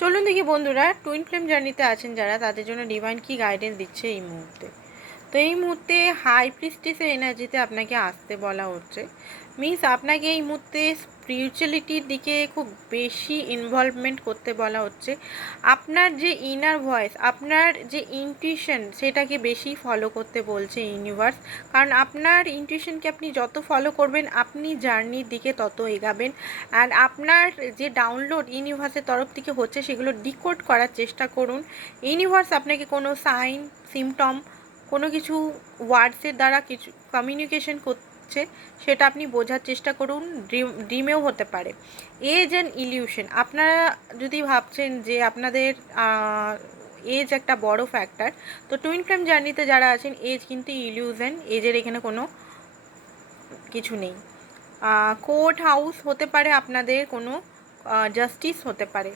চলুন দেখি বন্ধুরা, টুইন ফ্লেম জার্নিতে আছেন যারা, তাদের জন্য ডিভাইন কি গাইডেন্স দিচ্ছে এই মুহূর্তে। তো এই মুহূর্তে হাই প্রিস্টেসের এনার্জিতে আপনাকে আসতে বলা হচ্ছে। মিন্স আপনাকে এই মুহূর্তে স্পিরিচুয়ালিটির দিকে খুব বেশি ইনভলভমেন্ট করতে বলা হচ্ছে। আপনার যে ইনার ভয়েস, আপনার যে ইনটিউশন, সেটাকে বেশি ফলো করতে বলছে ইউনিভার্স। কারণ আপনার ইনটিউশনকে আপনি যত ফলো করবেন, আপনি জার্নির দিকে তত এগাবেন। অ্যান্ড আপনার যে ডাউনলোড ইউনিভার্সের তরফ থেকে হচ্ছে, সেগুলো ডিকোড করার চেষ্টা করুন। ইউনিভার্স আপনাকে কোনো সাইন, সিমটম, কোনো কিছু ওয়ার্ডসের দ্বারা কিছু কমিউনিকেশন করছে, সেটা আপনি বোঝার চেষ্টা করুন। ড্রিমেও হতে পারে। এজ অ্যান্ড ইলিউশন, আপনারা যদি ভাবছেন যে আপনাদের এজ একটা বড় ফ্যাক্টর, তো টুইন ফ্লেম জার্নিতে যারা আছেন, এজ কিন্তু ইলিউশন, এজের এখানে কোনো কিছু নেই। কোর্ট হাউস হতে পারে, আপনাদের কোনো জাস্টিস হতে পারে।